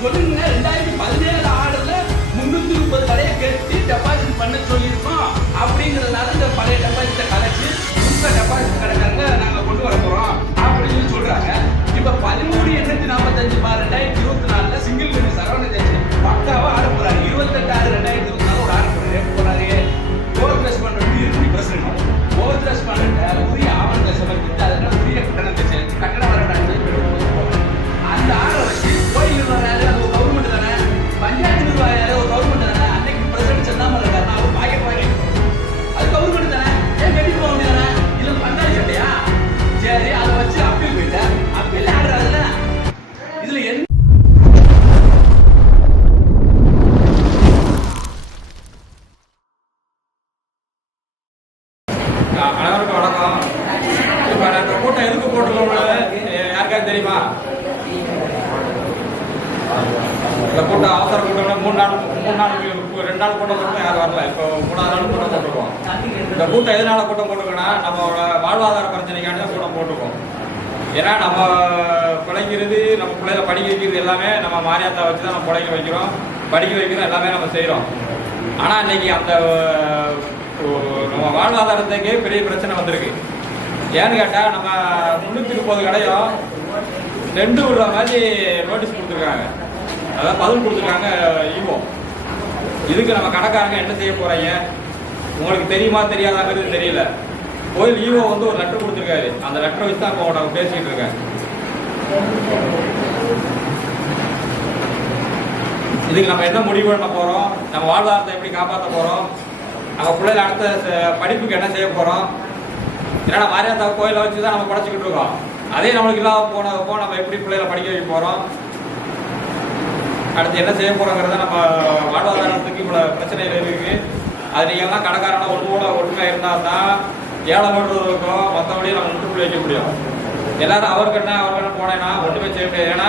சொல்லுங்க 2017 ஆர்டர்ல 330 கடையை கட்டி டெபாசிட் பண்ண சொல்லியிருக்கோம். அப்படிங்கிறதுனால இந்த பழைய டெபாசிட்டை கலைச்சு புதுசா டெபாசிட் கடைக்காரங்க நாங்க கொண்டு வர போறோம் அப்படின்னு சொல்றாங்க. இப்ப 13/8/45/2024 சிங்கிள் கண்ணி சரவண தேசி பக்காவா ஆட போறாரு. 28/6/2024 ஒரு ஆட போறாரு. போறாரு ஓவர் பிளஸ் பண்றது இருக்கு பிரசிடென்ட் ஓவர் பிளஸ் பண்ற உரிய ஆவணத்தை சமர்ப்பித்து அதனால உரிய கட்டணத்தை செலுத்தி கட்டணம் வரக்கூடாது. அந்த ஆடை வச்சு கோயில் வராரு, அது ஒரு கவர்மெண்ட் தானே, பஞ்சாயத்து நிர்வாகியாரு ஒரு கவர்மெண்ட் தானே, அன்னைக்கு பிரசிடென்ட் செல்லாமல் இருக்காரு, அவர் பாக்கெட் வாங்கி அது கவர்மெண்ட் தானே, ஏன் கட்டி போக வேண்டியதானே, இல்ல பஞ்சாயத்து சட்டையா? சரி, அதை வச்சு அப்பீல் போயிட்டேன். அப்பீல் ஆடுறாருல, இதுல என்ன அனைவருக்கும் வணக்கம். இப்ப நாங்க கூட்டம் எதுக்கு போட்டுருக்கோம்னு யாருக்காவது தெரியுமா? இந்த கூட்டம் அவசர கூட்டம் 2 நாள் கூட்டம் போட்டு யாரும் வரல. இப்போ 3ஆவது நாள் கூட்டம் போட்டிருக்கோம். இந்த கூட்டம் எதனால கூட்டம் போட்டுருக்கோன்னா நம்மளோட வாழ்வாதார பிரச்சனைக்காண்டி தான் கூட்டம் போட்டிருக்கோம். ஏன்னா நம்ம பிழைக்கிறது, நம்ம பிள்ளைகளை படிக்க வைக்கிறது எல்லாமே நம்ம மாரியாத்தா வச்சு தான் நம்ம பிழைக்க வைக்கிறோம், படிக்க வைக்கிறோம், எல்லாமே நம்ம செய்கிறோம். ஆனால் இன்னைக்கு அந்த நம்ம வாழ்வாதாரத்துக்கு பெரிய பிரச்சனை வந்திருக்கு. ஏன்னு கேட்டால் நம்ம 330 கடையும் 2 விடுற மாதிரி நோட்டீஸ் கொடுத்துருக்காங்க, அதாவது பதில் கொடுத்துருக்காங்க ஈவோ. இதுக்கு நம்ம கடைக்காரங்க என்ன செய்ய போறாங்க உங்களுக்கு தெரியுமா தெரியாதாங்கிறது தெரியல. கோயில் ஈவோ வந்து ஒரு லெட்டர் கொடுத்துருக்காரு, அந்த லெட்டரை வச்சு தான் இப்போ நம்ம பேசிக்கிட்டு இருக்கேன். இதுக்கு நம்ம என்ன முடிவு பண்ண போகிறோம், நம்ம வாழ்வாதாரத்தை எப்படி காப்பாற்ற போகிறோம், நம்ம பிள்ளைகள் அடுத்த படிப்புக்கு என்ன செய்ய போகிறோம். ஏன்னா மாரியாத்தா கோயிலை வச்சு தான் நம்ம படிச்சுக்கிட்டு இருக்கோம். அதே நம்மளுக்கு இல்லாமல் போனப்போ நம்ம எப்படி பிள்ளைகளை படிக்க வைக்க போகிறோம், அடுத்து என்ன செய்ய போகிறோங்கிறத நம்ம வாழ்வாதாரத்துக்கு இவ்வளோ பிரச்சனைகள் இருக்குது. அது நீங்கள் எல்லாம் கடைக்காரனா ஒற்றுமையாக இருந்தால் தான் ஏழை பண்ணுறதுக்கும் மற்றபடியும் நம்ம முற்றுப்புள்ளி வைக்க முடியும். எல்லாரும் அவருக்கு போனேன்னா ஒன்றுமே செய்ய முடியாது. ஏன்னா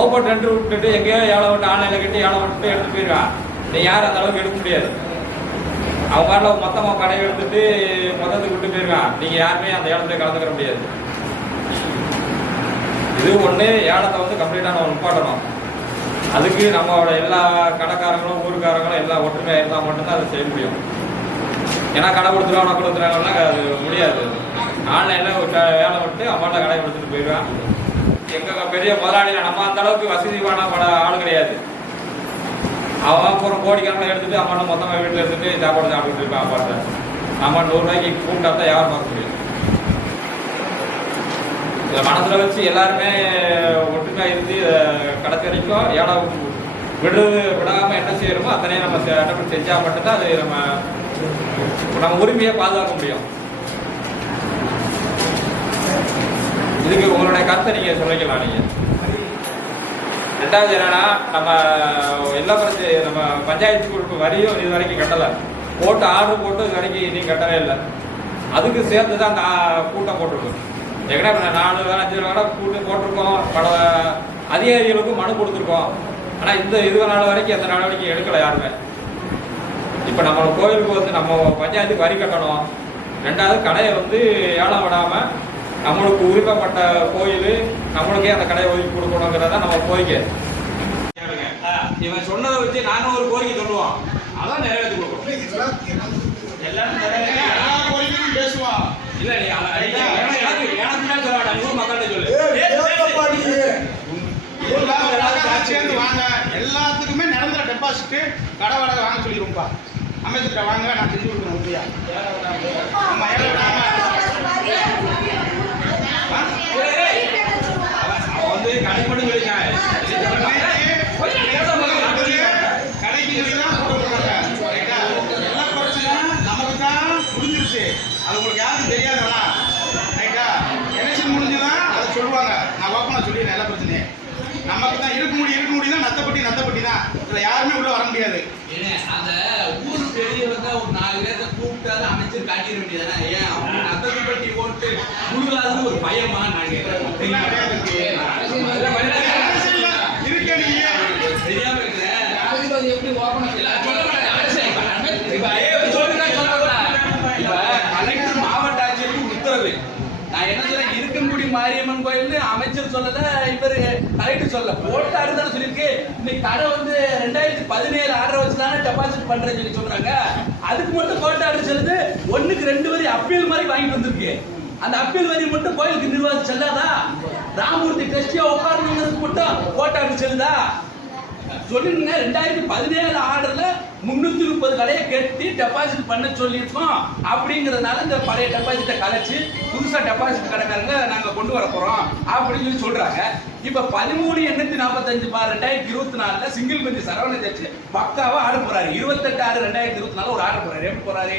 ஓப்பன் ரெண்டு விட்டுட்டு எங்கேயோ ஏழை விட்டு ஆன்லைனில் கட்டி ஏழை விட்டு எடுத்து போயிடுவான். நீ யாரும் அந்த அளவுக்கு எடுக்க முடியாது. அவங்க பாட்டில் மொத்தமாக கடையை எடுத்துட்டு மொத்தத்துக்கு விட்டு போயிருக்கான். நீங்கள் யாருமே அந்த ஏலத்துல கலந்துக்கிற முடியாது. இது ஒன்று, ஏலத்தை வந்து கம்ப்ளீட்டாக நம்ம நிப்பாட்டணும். அதுக்கு நம்மளோட எல்லா கடைக்காரங்களும் ஊருக்காரங்களும் எல்லாம் ஒற்றுமையாக இருந்தால் மட்டும்தான் அதை செய்ய முடியும். ஏன்னா கடை கொடுத்துருவாங்கன்னா அது முடியாது. ஆன்லைனில் வேலை விட்டு அம்மாட்ட கடை கொடுத்துட்டு போயிடுவான். எங்கள் பெரிய முதலாளியில் நம்ம அந்த அளவுக்கு வசதியான ஆள் கிடையாது. அவன் அப்புறம் கோடிக்கணக்கில் எடுத்துட்டு அம்மாட்ட மொத்தமாக வீட்டில் எடுத்துட்டு சாப்பாடு சாப்பிட்டு இருப்பான். அப்பாட்ட நம்ம 100 ரூபாய்க்கு கூப்பிட்டா தான் யாரும் பார்க்க முடியும். இதை மனசில் வச்சு எல்லாருமே ஒற்றுமையாக இருந்து கடைசி வரைக்கும் ஏழை விடாமல் என்ன செய்யணுமோ அத்தனையும் நம்ம அட்டம் செஞ்சால் மட்டும்தான் அது நம்ம உரிமையை பாதுகாக்க முடியும். இதுக்கு உங்களுடைய கருத்தை நீங்கள் சொல்லிக்கலாம். நீங்கள் ரெண்டாவது என்னன்னா, நம்ம எல்லா பிரச்சனை நம்ம பஞ்சாயத்து குழுப்பு வரியும் இது வரைக்கும் கட்டலை. போட்டு ஆர்டர் போட்டு இது வரைக்கும் இன்னும் கட்டவே இல்லை. அதுக்கு சேர்த்து தான் அந்த கூட்டம் போட்டிருக்கோம். ஏற்கனவே 4 5 கூட்டம் போட்டிருக்கோம். பல அதிகாரிகளுக்கும் மனு கொடுத்துருக்கோம். ஆனால் இது நாள் வரைக்கும் எந்த நடவடிக்கை எடுக்கலை யாருமே. இப்போ நம்ம கோயிலுக்கு வந்து நம்ம பஞ்சாயத்துக்கு வரி கட்டணும். ரெண்டாவது கடையை வந்து ஏலம் விடாமல் நம்மளுக்கு உரிமைப்பட்ட கோயில் நம்மளுக்கே அந்த கடையை ஒதுக்கி கொடுக்கணுங்கிறத நம்ம கோரிக்கை. இவன் சொன்னதை வச்சு நானும் ஒரு கோரிக்கை சொல்லுவோம், அதான் நிறைவேற்றி கொடுக்கணும். எல்லாரும் பேசுவான் இல்ல, நீ எனக்கு சொல்லடா, நீ மக்கள்கிட்ட சொல்லு. சேர்ந்து வாங்க, எல்லாத்துக்குமே நிரந்தர டெபாசிட் கடை வாடகை வாங்க சொல்லிடுவோம்ப்பா. அமைச்சர்கிட்ட வாங்க, நான் செஞ்சு கொடுக்குறேன். உறுதியா வந்து கடை மட்டும் சொல்லிருக்காங்க. கடைக்கு எல்லா பிரச்சனையும் நமக்கு தான் முடிஞ்சிருச்சு. அது உங்களுக்கு யாருக்கும் தெரியாதுங்களா? ரைட்டா, எலெக்ஷன் முடிஞ்சுதான் அதை சொல்லுவாங்க. நான் ஓப்பனாக சொல்லிடுறேன். எல்லா பிரச்சனையும் நமக்கு தான் இருக்க முடியும் தான். நத்தப்பட்டி தான். இதில் யாருமே உள்ள வர முடியாது. அந்த ஊர் பெரியவங்க ஒரு 4 பேர்த்த கூப்பிட்டாரு அமைச்சர் காட்டிட வேண்டியதானே? ஏன் அவங்க நத்தப்பட்டி ஓட்டு முழுகாதுன்னு ஒரு பயமா? நான் கேட்கிறேன். தெரியாம இருக்கிறேன். எப்படி கலெக்டர் மாவட்ட ஆட்சியருக்கு உத்தரவு. நான் என்ன சொல்றேன், இருக்கங்குடி மாரியம்மன் மாரியம்மன் கோயில் அமைச்சர் சொல்லல, இவரு கலெக்டர் சொல்லல, போட்டாரு தானே சொல்லியிருக்கு. இன்னைக்கு கடை வந்து 2017 ஆர்டர் வச்சுதானே டெபாசிட் பண்றேன்னு சொல்லி சொல்றாங்க. அதுக்கு மட்டும் கோர்ட் ஆர்டர் சொல்லுது 1க்கு 2 வரி அப்பீல் மாதிரி வாங்கிட்டு வந்திருக்கு. அந்த அப்பீல் வரி மட்டும் கோயிலுக்கு நிர்வாகம் செல்லாதா? ராமூர்த்தி ட்ரஸ்டியா உட்காரணுங்கிறதுக்கு மட்டும் கோர்ட் ஆர்டர் செல்லுதா? சொல்லுங்க. 2017 ஆர்டர்ல 330 கடையை கட்டி டெபாசிட் பண்ண சொல்லியிருக்கோம். அப்படிங்கறதுனால இந்த பழைய டெபாசிட்டை கலைச்சு புதுசா டெபாசிட் கடைக்காரங்க நாங்க கொண்டு வர போறோம் அப்படின்னு சொல்லி சொல்றாங்க. இப்ப 13/845/2024 சிங்கிள் பெஞ்ச் சரவண ஜட்ஜ் பக்காவா ஆர்டர் போறாரு. 28/6/2024 ஒரு ஆர்டர் போறாரு. எப்படி போறாரு?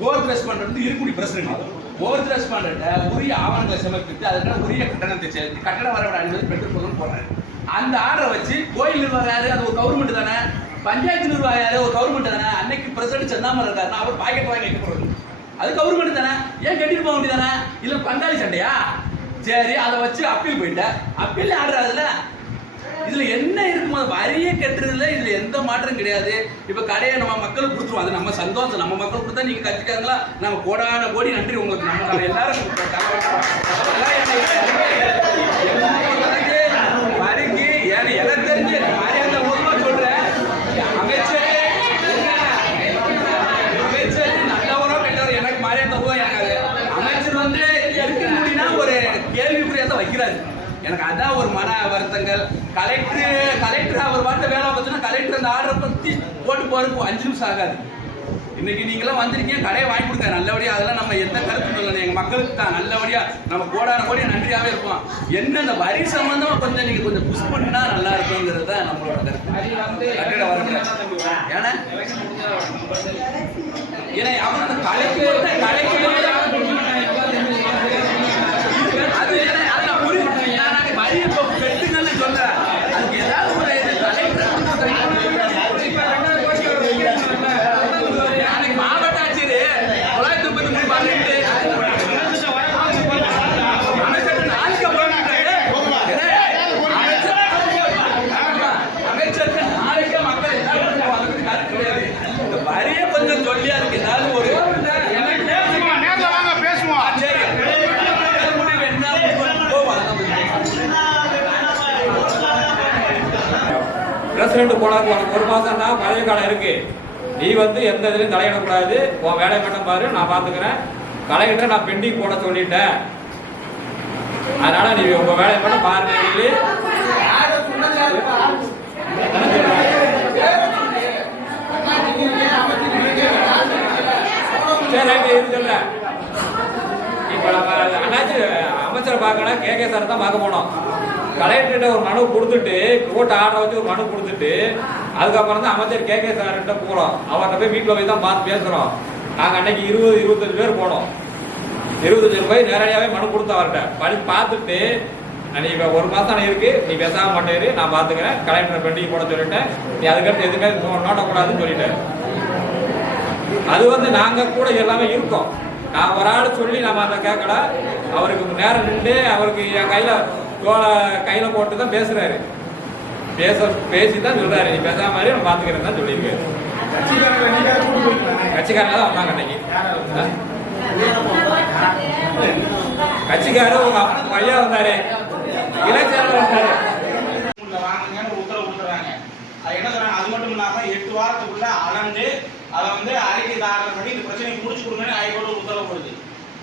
போர்ட் ரெஸ்பாண்டன்ட் இருக்குடி பிரசிடென்ட் போர்ட் ரெஸ்பாண்டன்ட் உரிய ஆவணங்களை சமர்ப்பித்து அதனால உரிய கட்டணத்தை சேர்த்து கட்டண வரவிட அனுமதி பெற்றுக்கொள்ளும் போறாரு. அந்த ஆர்டரை வச்சு கோயில் நிர்வாகம் யாரு? அது ஒரு கவர்மெண்ட் தானே. பஞ்சாயத்து நிர்வாகம் யாரு? ஒரு கவர்மெண்ட் தானே. அன்னைக்கு பிரசிடென்ட் செந்தாமரை இருக்காருன்னா அவர் பாக்கெட் வாங்கி வைக்க போறது அது கவர்மெண்ட் தானே. ஏன் கட்டிட்டு போக வேண்டியதானே? இல்ல பங்காளி சண்டையா? சரி, அதை வச்சு அப்பீல் போயிட்ட. அப்பீல் ஆர்டர் ஆகுதுல. இதுல என்ன இருக்குமோ வரியே கட்டுறதுல இதுல எந்த மாற்றம் கிடையாது. இப்ப கடையை நம்ம மக்களுக்கு கொடுத்துருவோம். அது நம்ம சந்தோஷம். நம்ம மக்கள் கொடுத்தா நீங்க கட்சிக்காரங்களா நம்ம கோடான கோடி நன்றி உங்களுக்கு. நம்ம எல்லாரும் வரிக்கு எனக்கு தெரிஞ்சு மாரியாந்த ஊர்வா சொல்றேன். அமைச்சர் நல்லவரோ கெட்டவரோ எனக்கு மாரியாந்த ஊர்வா எனக்கு அமைச்சர் வந்து இருக்க முடியும்னா ஒரு கேள்விக்குறியா தான் வைக்கிறாரு. எனக்கு அதான் ஒரு மன வருத்தங்கள். கலெக்டர் அவர் வார்த்தை வேலை பார்த்தீங்கன்னா கலெக்டர் அந்த ஆர்டரை பத்தி போட்டு போறதுக்கு 5 நிமிஷம் ஆகாது. இன்னைக்கு நீங்களாம் வந்திருக்கீங்க, கடையை வாங்கி கொடுங்க நல்லபடியா. அதெல்லாம் நம்ம எந்த கருத்து சொல்லணும். எங்க மக்களுக்கு தான் நல்லபடியா நம்ம கோடான கோடி நன்றியாவே இருப்போம். என்ன இந்த வரி சம்பந்தமா கொஞ்சம் நீங்க கொஞ்சம் புஷ் பண்ணினா நல்லா இருக்குங்கிறது தான் நம்மளோட கருத்து. ஏன்னா அவன் கலைக்கு அது வரியை பெட்டுங்கன்னு சொல்றேன். அதுக்கு ஏதாவது ஒரு மாவட்ட ஆட்சியர் 933 அமைச்சருக்கு நாளைக்கு மக்கள் வரிய கொஞ்சம் சொல்லியா இருக்கு. ஏதாவது ஒரு பிரசிடென்ட் போனதுக்கு உனக்கு 1 மாசம் தான் பழைய காலம் இருக்கு. நீ வந்து எந்த இதுலையும் தலையிடக்கூடாது. உன் வேலையை மட்டும் பாரு, நான் பாத்துக்கிறேன். கலைகிட்ட நான் பெண்டிங் போட சொல்லிட்டேன். அதனால நீ உங்க வேலையை மட்டும் பாருங்க. சொல்ல இப்ப நம்ம அண்ணாச்சி அமைச்சரை பார்க்கணும். KK சார் தான் பார்க்க போனோம். கலெக்டர்கிட்ட ஒரு மனு கொடுத்துட்டு கோர்ட் ஆர்டர் வச்சு ஒரு மனு கொடுத்துட்டு அதுக்கப்புறம் தான் அமைச்சர் KK சார்கிட்ட போகிறோம். அவர்கிட்ட போய் வீட்டில் போய் தான் பார்த்து பேசுகிறோம். நாங்கள் அன்னைக்கு 20-25 பேர் போனோம். 25 போய் நேரடியாகவே மனு கொடுத்து அவர்கிட்ட பார்த்துட்டு நீ இப்போ 1 மாதம் இருக்கு, நீ பேசாம மாட்டேரு, நான் பார்த்துக்கிறேன், கலெக்டர் பெண்டிங் போட சொல்லிட்டேன், நீ அதுக்கடுத்து எதுவுமே நோட்டக்கூடாதுன்னு சொல்லிட்டேன். அது வந்து நாங்கள் கூட எல்லாமே இருக்கோம். நான் ஒரு ஆள் சொல்லி நம்ம அந்த கேட்கல. அவருக்கு நேரம் நின்று அவருக்கு என் கையில போட்டு தான் பேசுறாரு. பேசி தான் சொல்றாரு, நீ பேசாம மாதிரி நான் பாத்துக்கிறேன் தான் சொல்லியிருக்காரு. கட்சிக்காரங்க தான் வந்தாங்க அன்னைக்கு. கட்சிக்காரர் உங்க ஐயா வந்தாரு, இளைஞர் வந்தாரு. வாங்குங்கன்னு உத்தரவு கொடுத்துறாங்க. அது என்ன சொல்றாங்க? அது மட்டும் இல்லாம 8 வாரத்துக்குள்ள அளந்து அதை வந்து அறிக்கை தாக்கல் பண்ணி இந்த பிரச்சனையை முடிச்சு கொடுங்கன்னு ஹைகோர்ட் உத்தரவு கொடுது.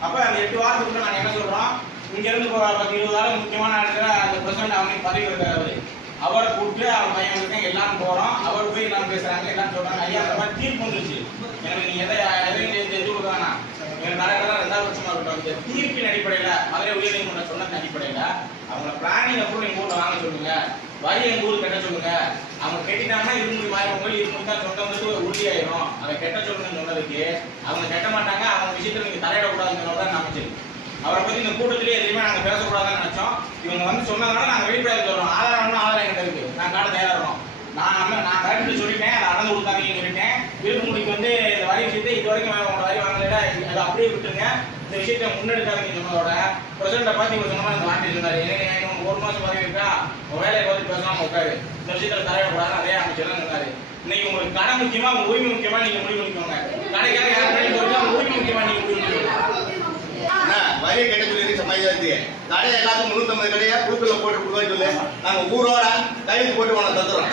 அப்ப அந்த 8 வாரத்துக்குள்ள நாங்க என்ன சொல்றோம்? இங்க இருந்து 10-20 ஆள் முக்கியமான இடத்துல அந்த பிரசிடண்ட் அவங்க பதவி இருக்காரு, அவரை கூப்பிட்டு அவங்க பையன் இருக்காங்க எல்லாரும் போறோம். அவர் போய் எல்லாம் பேசுறாங்க, எல்லாம் சொல்றாங்க. ஐயா அந்த மாதிரி தீர்ப்பு வந்துருச்சு, எனக்கு நீங்க எதையும் தெரிஞ்சு கொடுக்கானா எங்க நடக்கிறதா 2வது வருஷமா இருக்கட்டும். இந்த தீர்ப்பின் அடிப்படையில மதுரை உயர்நீதிமன்றம் சொன்ன அடிப்படையில அவங்க பிளானிங் அப்புறம் எங்க ஊர்ல வாங்க சொல்லுங்க, வரி எங்க ஊருக்கு கட்ட சொல்லுங்க. அவங்க கட்டிட்டாங்கன்னா 2 மாதம் 2 தான் சொந்த வந்து உறுதியாயிரும். அதை கட்ட சொல்லுங்கன்னு சொன்னதுக்கு அவங்க கட்ட மாட்டாங்க. அவங்க விஷயத்துல நீங்க தலையிடக்கூடாதுன்னு சொன்னதான் அமைச்சர். அவரை பத்தி இந்த கூட்டத்திலேயே எதுவுமே நாங்க பேசக்கூடாதுன்னு நினைச்சோம். இவங்க வந்து சொன்னதுனால நாங்க வெளிப்படையாக சொல்றோம். ஆதாரம் எங்கிட்ட இருக்கு, நான் காட்ட தயாராகிறோம். நான் கரெக்ட் சொல்லிட்டேன், அதை அளந்து கொடுத்தாங்கன்னு சொல்லிட்டேன். விருதுமுடிக்கு வந்து இந்த வரி விஷயத்தை இது வரைக்கும் உங்களோட வரி வாங்கல, அதை அப்படியே விட்டுருங்க, இந்த விஷயத்தை முன்னெடுக்காதீங்க சொன்னதோட பிரசிடண்ட்டை பார்த்து இவர் சொன்ன மாதிரி வாங்கி சொன்னாரு. எனக்கு 1 மாசம் பதவி இருக்கா, உங்க வேலையை பார்த்து பேசாம உட்காரு, இந்த விஷயத்துல தலையிடக்கூடாது அதே அமைச்சர் தான் சொன்னாரு. இன்னைக்கு உங்களுக்கு கடை முக்கியமா, உங்க உரிமை முக்கியமா, நீங்க முடிவு பண்ணிக்கோங்க. கடைக்காக யாரும் உங்க உரிமை முக்கியமா, நீங்க முடிவு பண்ணிக்கோங்க. வரியை கட்ட சொல்லி சமாளிச்சு கடை எல்லாத்துக்கும் 350 கடையை குழுக்களை போட்டு கொடுக்க சொல்லு. நாங்க ஊரோட கைது போட்டு உனக்கு தந்துடுறோம்.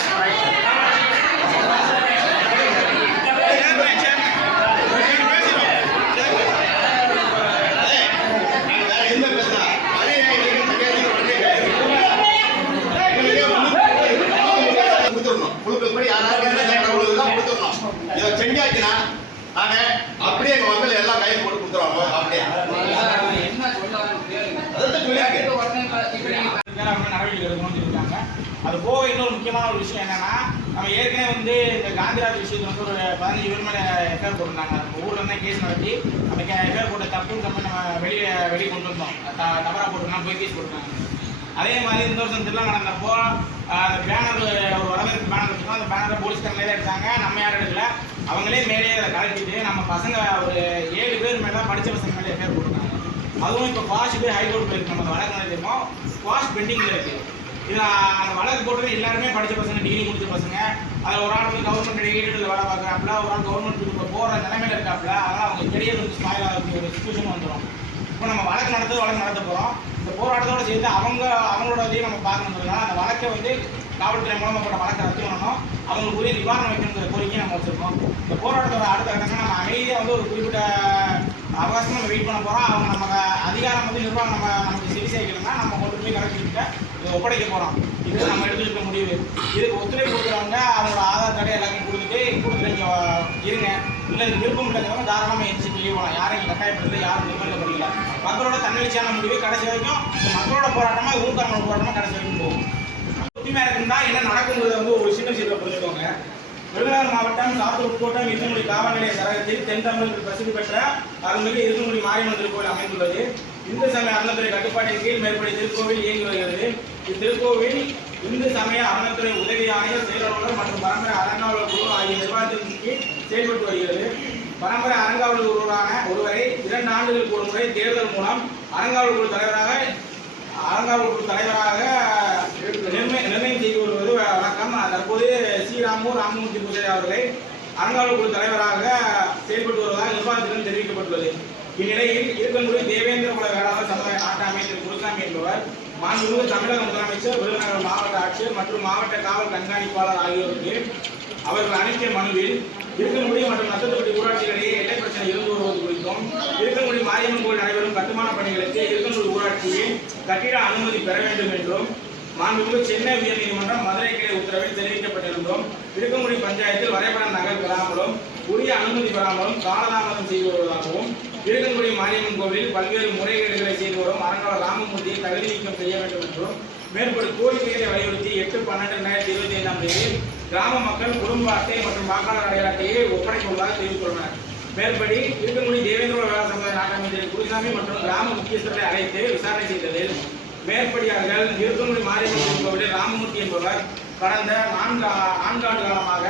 இதை செஞ்சாச்சுன்னா நாங்க அப்படியே எங்க மக்கள் எல்லாம் கையில் போட்டு கொடுத்துருவாங்க. அப்படியே நடவடிக்கை எடுக்கணும்னு சொல்லியிருக்காங்க. அது போக இன்னொரு முக்கியமான ஒரு விஷயம் என்னன்னா, நம்ம ஏற்கனவே வந்து இந்த காந்திராஜ் விஷயத்துல வந்து ஒரு 15 பேர் மேலே எஃப்ஐஆர் போட்டிருந்தாங்க. நம்ம ஊர்ல இருந்தால் கேஸ் நடத்தி அந்த எஃப்ஐஆர் போட்ட தப்புன்னு சொல்லி நம்ம வெளியே கொண்டு வந்தோம். தவறாக போட்டுருந்தோம், போய் கேஸ் போட்டுருக்காங்க. அதே மாதிரி இந்த வருஷம் திருவிழா நடந்தப்போ அந்த பேனர் ஒரு வரவேற்பு பேனர் வச்சுக்கோம். அந்த பேனரை போலீஸ்காரங்களே தான் எடுத்தாங்க, நம்ம யாரும் எடுக்கல. அவங்களே மேலே அதை கலட்டிட்டு நம்ம பசங்க ஒரு 7 பேர் மேலே படித்த பசங்க மேலே எஃப்ஐஆர் போட்டிருக்காங்க. அதுவும் இப்போ குவாஷ் போய் ஹைகோர்ட் போயிருக்கு. நம்ம வழக்கு நடத்திருக்கோம், குவாஷ் பெண்டிங்கில் இருக்குது. இதில் அந்த வழக்கு போட்டது எல்லாருமே படித்த பசங்க, டிகிரி முடிச்ச பசங்க. அதில் ஒரு ஆள் வந்து கவர்மெண்ட் எய்டடில் வேலை பார்க்குறாப்புல, ஒரு ஆள் கவர்மெண்ட் போகிற நிலைமையில் இருக்காப்புல. அதனால் அவங்க கெரியர் வந்து ஸ்பாயில் ஆகக்கூடிய ஒரு சுச்சுவேஷன் வந்துடும். இப்போ நம்ம வழக்கு நடத்த போகிறோம். இந்த போராட்டத்தோடு சேர்த்து அவங்களோட இதையும் நம்ம பார்க்கணுன்றதுனால அந்த வழக்கை வந்து காவல்துறை மூலமாக போட்ட வழக்கை ரத்து பண்ணணும், அவங்களுக்கு உரிய நிவாரணம் வைக்கணுங்கிற கோரிக்கையை நம்ம வச்சுருக்கோம். இந்த போராட்டத்தோட அடுத்த கட்டமாக நம்ம அமைதியாக வந்து ஒரு குறிப்பிட்ட அவகாசம் நம்ம வெயிட் பண்ண போகிறோம். அவங்க நம்ம அதிகாரம் வந்து நிர்வாகம் நமக்கு செவி செய்யணும்னா நம்ம கொண்டு போய் கலெக்டர்கிட்ட இதை ஒப்படைக்க போகிறோம். இது நம்ம எடுத்துக்கிட்ட முடிவு. இதுக்கு ஒத்துழைப்பு கொடுக்குறவங்க அவங்களோட ஆதார் கார்டு எல்லாத்தையும் கொடுத்துட்டு இருங்க. இல்லை இந்த விருப்பம் இல்லைங்கிறவங்க தாராளமாக எரிச்சு வெளியே போகலாம். யாரையும் கட்டாயப்படுத்தல, யாரும் நிர்பந்தப்படல. மக்களோட தன்னெழுச்சியான முடிவு கடைசி வரைக்கும் மக்களோட போராட்டமாக ஊர்காரண போராட்டமாக கடைசி வரைக்கும் போகும். உரிமையாக இருக்குன்னா என்ன நடக்குங்கிறத வந்து ஒரு சின்ன விஷயத்தில் புரிஞ்சுக்கோங்க. விருதுநகர் மாவட்டம் சாத்தூர் உட்கோட்டம் இருக்கங்குடி காவல் நிலைய சரகத்தில் தென் தமிழகத்தில் பிரசித்தி பெற்ற அருள்மிகு இருக்கங்குடி மாரியம்மன் திருக்கோவில் அமைந்துள்ளது. இந்து சமய அறநிலைத்துறை கட்டுப்பாட்டின் கீழ் மேற்படி திருக்கோவில் இயங்கி வருகிறது. இத்திருக்கோவில் இந்து சமய அறநிலைத்துறை உதவி ஆணையர், செயலாளர் மற்றும் பரம்பரை அறங்காவலர் குழு ஆகிய நிர்வாகத்தின் கீழ் செயல்பட்டு வருகிறது. பரம்பரை அறங்காவலர் ஒருவரான ஒருவரை 2 ஆண்டுகளுக்கு ஒரு முறை தேர்தல் மூலம் அறங்காவலர் குழு தலைவராக நிர்ணயம் செய்து வருவது வழக்கம். தற்போது ராமமூர்த்தி பூஜாரி அவர்களை அறங்காவலர் குழு தலைவராக செயல்பட்டு வருவதாக நிர்வாகத்திடம் தெரிவிக்கப்பட்டுள்ளது. இந்நிலையில் இருக்கங்குடி தேவேந்திர குல வேளாளர் சமுதாய நாட்டு அமைச்சர் குருசாமி என்பவர் மாண்புமிகு தமிழக முதலமைச்சர், விருதுநகர் மாவட்ட ஆட்சியர் மற்றும் மாவட்ட காவல் கண்காணிப்பாளர் ஆகியோருக்கு அவர்கள் அனுப்பிய மனுவில் இருக்கங்குடி மற்றும் நத்தத்துப்பட்டி ஊராட்சிகளிடையே எல்லை பிரச்சனை இருந்து வருவது குறித்தும், இருக்கங்குடி மாரியம்மன் கோயில் நடைபெறும் கட்டுமான பணிகளுக்கு இருக்கங்குடி ஊராட்சியில் கட்டிட அனுமதி பெற வேண்டும் என்றும் மாண்புமிகு சென்னை உயர்நீதிமன்றம் மதுரை கிளை உத்தரவில் தெரிவிக்கப்பட்டிருந்தோம். இருக்கங்குடி பஞ்சாயத்தில் வரைபடம் நகல் பெறாமலும் உரிய அனுமதி பெறாமலும் காலதாமதம் செய்து வருவதாகவும், இருக்கங்குடி மாரியம்மன் கோவிலில் பல்வேறு முறைகேடுகளை செய்து வரும் அறங்காவலர் ராமமூர்த்தியை தகுதி நீக்கம் செய்ய வேண்டும் என்றும் மேற்படி கோரிக்கைகளை வலியுறுத்தி 8/12/2025 கிராம மக்கள் குடும்ப அட்டை மற்றும் வாக்காளர் அடையாள அட்டையை ஒப்படைத்துள்ளதாக தெரிவித்துள்ளனர். மேற்படி இருக்கங்குடி தேவேந்திர வேளாண் சமுதாய நாட்டு அமைச்சர் குருசாமி மற்றும் கிராம முக்கியஸ்தர்களை அழைத்து விசாரணை செய்ததில் மேற்படியார்கள் இருக்கங்குடி மாரியம்மன் கோவிலில் ராமமூர்த்தி என்பவர் கடந்த 4 ஆண்டு காலமாக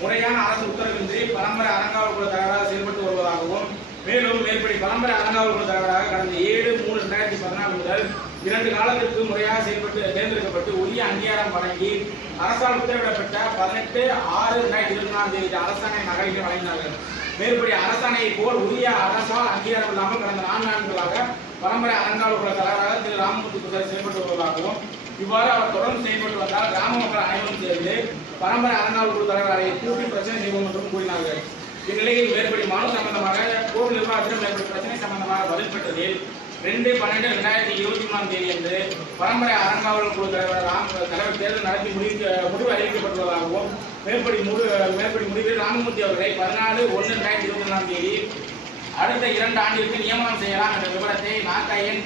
முறையான அரசு உத்தரவின்றி பரம்பரை அறங்காவலர் குழு தலைவராக செயல்பட்டு வருவதாகவும், மேலும் மேற்படி பரம்பரை அறங்காவலர் குழு தலைவராக கடந்த 7/3/2014 முதல் 2 காலத்திற்கு முறையாக தேர்ந்தெடுக்கப்பட்டு உரிய அங்கீகாரம் வழங்கி அரசால் உத்தரவிடப்பட்ட 18/6/2024 அரசாணை நகலில் வழங்கினார்கள். மேற்படி அரசாணையை போல் உரிய அரசால் அங்கீகாரம் இல்லாமல் கடந்த 4 ஆண்டுகளாக பரம்பரை அறங்காவலர் குழு தலைவராக திரு ராமமூர்த்தி பூஜாரி செயல்பட்டு வருவதாகவும், இவ்வாறு அவர் தொடர்ந்து செயல்பட்டு வந்தால் கிராம மக்கள் அனைவரும் சேர்ந்து பரம்பரை அறங்காவலர் குழு தலைவர் அறையை கூட்டி பிரச்சனை செய்வோம் என்றும் கூறினார்கள். இந்நிலையில் மேற்படி மனு சம்பந்தமாக கோவில் நிர்வாகத்திடம் மேற்படி பிரச்சனை சம்பந்தமாக பதில் பெற்றதில் 2/12/2023 அன்று பரம்பரை அறங்காவலர் குழு தலைவர் தேர்தல் நடத்தி முடிவு அறிவிக்கப்பட்டுள்ளதாகவும், மேற்படி முடிவில் ராமமூர்த்தி அவர்களை 14/1/2024 அடுத்த 2 ஆண்டிற்கு நியமனம் செய்யலாம் என்ற விவரத்தை நாட்டை எண்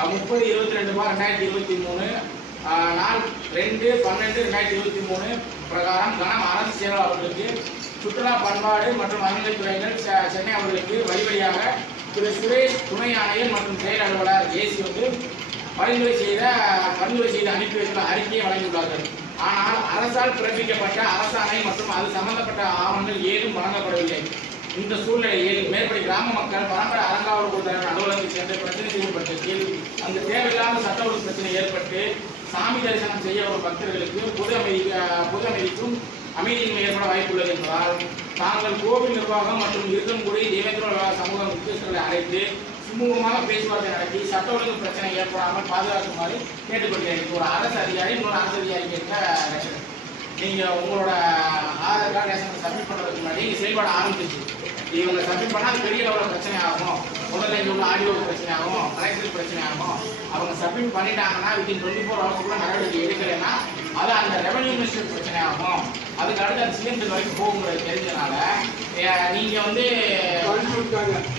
30/22/2023 நாள் 2/12/2023 பிரகாரம் கனம் அரசு செயலாளர்களுக்கு, சுற்றுலா பண்பாடு மற்றும் அறநிலைத்துறையினர் சென்னை அவர்களுக்கு வழிவழியாக திரு சுரேஷ் துணை ஆணையர் மற்றும் செயல் அலுவலர் ஏசி வந்து பரிந்துரை செய்து அனுப்பி வைத்துள்ள அறிக்கையை வழங்கியுள்ளார்கள். ஆனால் அரசால் பிறப்பிக்கப்பட்ட அரசாணை மற்றும் அது சம்பந்தப்பட்ட ஆவணங்கள் ஏதும் வழங்கப்படவில்லை. இந்த சூழ்நிலையில் மேற்படி கிராம மக்கள் பரம்பரை அறங்காவலர் குழு தலைவர் அலுவலகத்தில் சென்று பிரச்சனை செய்யும் பட்சத்தில் அந்த தேவையில்லாத சட்ட ஒழுங்கு பிரச்சனை ஏற்பட்டு சாமி தரிசனம் செய்ய வரும் பக்தர்களுக்கு பொது அமைதிக்கும் அமைதியின்மை ஏற்பட வாய்ப்புள்ளது என்பதால் தாங்கள் கோவில் நிர்வாகம் மற்றும் இருக்கங்குடி தேவேந்திர சமூக முக்கியஸ்தர்களை அழைத்து சுமூகமாக பேச்சுவார்த்தை நடத்தி சட்ட ஒழுங்கு பிரச்சனை ஏற்படாமல் பாதுகாக்குமாறு கேட்டுக்கொள்கிறேன். இது ஒரு அரசு அதிகாரி இன்னொரு அரசு அதிகாரி கேட்ட நீங்கள் உங்களோட ஆதார் கார்டு ரேஷன் சப்மிட் பண்ணுறதுக்கு முன்னாடி செயல்பட ஆரம்பிச்சிச்சு. இவங்க சப்மிட் பண்ணால் அது பெரிய லெவலில் பிரச்சனை ஆகும். முதல்ல இங்கே உள்ள ஆடியோ பிரச்சனை ஆகும், கலெக்டருக்கு பிரச்சனை ஆகும். அவங்க சப்மிட் பண்ணிட்டாங்கன்னா வித்தின் 24 ஹவர்ஸ்க்குள்ள நடவடிக்கை எடுக்கலைன்னா அது அந்த ரெவன்யூ மினிஸ்டர் பிரச்சனை ஆகும். அதுக்கு அடுத்து அந்த சிஎம் வரைக்கும் போகுங்கிறது தெரிஞ்சதுனால நீங்கள் வந்து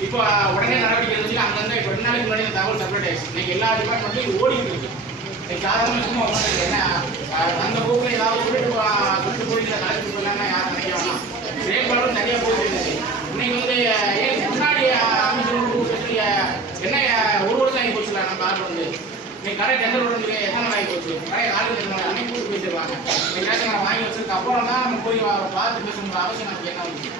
இப்போ உடனே நடவடிக்கை எடுத்து அங்கங்கே இப்போ 2 நாளைக்கு முன்னாடி தகவல் செப்பரேட் ஆயிடுச்சு. இன்னைக்கு எல்லா டிபார்ட்மெண்ட்லையும் ஓடிட்டு இருக்கு. சாதாரண சும்மா உட்காந்து என்ன அந்த போக்கில் ஏதாவது சொல்லிட்டு போயிட்டு கலெக்டர் போயிடலாம்னா யாரும் நினைக்க வேணாம். செயல்பாடும் சரியாக போயிட்டு இருந்துச்சு. இன்னைக்கு வந்து முன்னாடி அமைச்சரோட பேசி என்ன 1 வருஷம் ஆகி போச்சுல நம்ம ஆர்டர் வந்து இன்னைக்கு கடை டெண்டர் விடுறது எத்தனை நாள் ஆகி போச்சு, கடை ஆளுக்கு எத்தனை நாள் அன்னைக்கு கூட்டு பேசிடுவாங்க. இன்னைக்கு ரேஷன் கடை வாங்கி வச்சிருக்க அப்புறம் தான் நம்ம போய் பார்த்து பேசணுங்கிற அவசியம் நமக்கு என்ன வந்துச்சு.